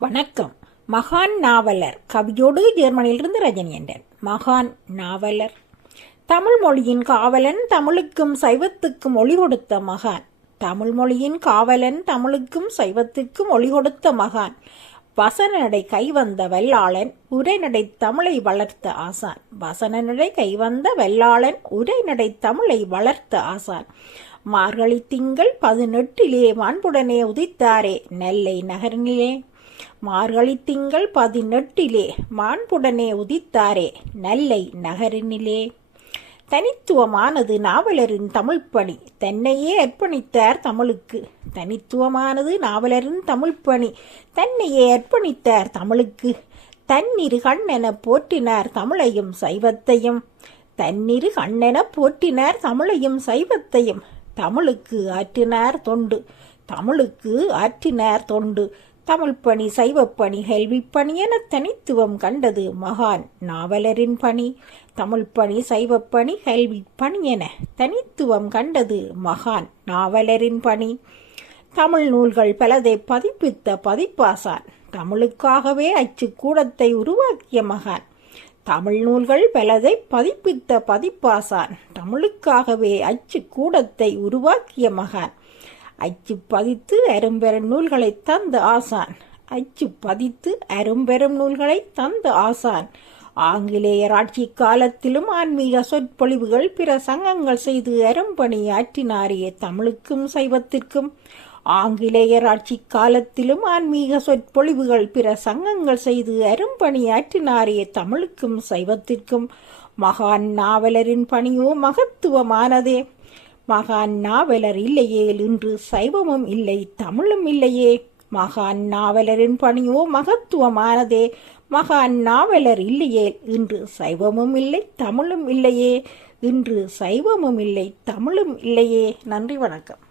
வணக்கம். மகான் நாவலர். கவியோடு ஜெர்மனியிலிருந்து ரஜினி என்றார். மகான் நாவலர். தமிழ் மொழியின் காவலன், தமிழுக்கும் சைவத்துக்கும் ஒளி கொடுத்த மகான். தமிழ் மொழியின் காவலன், தமிழுக்கும் சைவத்துக்கும் ஒளி கொடுத்த மகான். வசனடை கைவந்த வெள்ளாளன், உரைநடை தமிழை வளர்த்த ஆசான். வசனடை கைவந்த வெள்ளாளன், உரைநடை தமிழை வளர்த்த ஆசான். மார்கழி திங்கள் 18 மாண்புடனே உதித்தாரே நெல்லை நகரினிலே. மார்கழி திங்கள் 18 மாண்புடனே உதித்தாரே நெல்லை நகரினிலே. தனித்துவமானது நாவலரின் தமிழ்ப்பணி, தன்னையே அர்ப்பணித்தார் தமிழுக்கு. தனித்துவமானது நாவலரின் தமிழ்ப்பணி, தன்னையே அர்ப்பணித்தார் தமிழுக்கு. தன்னிரு கண்ணென போற்றினார் தமிழையும் சைவத்தையும். தன்னிரு கண்ணென போற்றினார் தமிழையும் சைவத்தையும். தமிழுக்கு ஆற்றினார் தொண்டு, தமிழுக்கு ஆற்றினார் தொண்டு. தமிழ்ப்பணி, சைவப்பணி, கேள்விப்பணி என தனித்துவம் கண்டது மகான் நாவலரின் பணி. தமிழ்ப்பணி, சைவப்பணி, கேள்விப்பணி என தனித்துவம் கண்டது மகான் நாவலரின் பணி. தமிழ் நூல்கள் பலதை பதிப்பித்த பதிப்பாசான், தமிழுக்காகவே அச்சுக்கூடத்தை உருவாக்கிய மகான். தமிழ் நூல்கள் பலதை பதிப்பித்த பதிப்பாசான், தமிழுக்காகவே அச்சுக்கூடத்தை உருவாக்கிய மகான். அச்சு பதித்து அரும்பெரும் நூல்களை தந்த ஆசான். அச்சு பதித்து அரும்பெரும் நூல்களை தந்த ஆசான். ஆங்கிலேயர் ஆட்சி காலத்திலும் ஆன்மீக சொற்பொழிவுகள் பிற சங்கங்கள் செய்து அரும்பணி ஆற்றினாரே தமிழுக்கும் சைவத்திற்கும். ஆங்கிலேயர் ஆட்சி காலத்திலும் ஆன்மீக சொற்பொழிவுகள் பிற சங்கங்கள் செய்து அரும்பணி ஆற்றினாரே தமிழுக்கும் சைவத்திற்கும். மகான் நாவலரின் பணியோ மகத்துவமானதே. மகான் நாவலர் இல்லையேல் இன்று சைவமும் இல்லை தமிழும் இல்லையே. மகான் நாவலரின் பணியோ மகத்துவமானதே. மகான் நாவலர் இல்லையேல் இன்று சைவமும் இல்லை தமிழும் இல்லையே. இன்று சைவமும் இல்லை தமிழும் இல்லையே. நன்றி, வணக்கம்.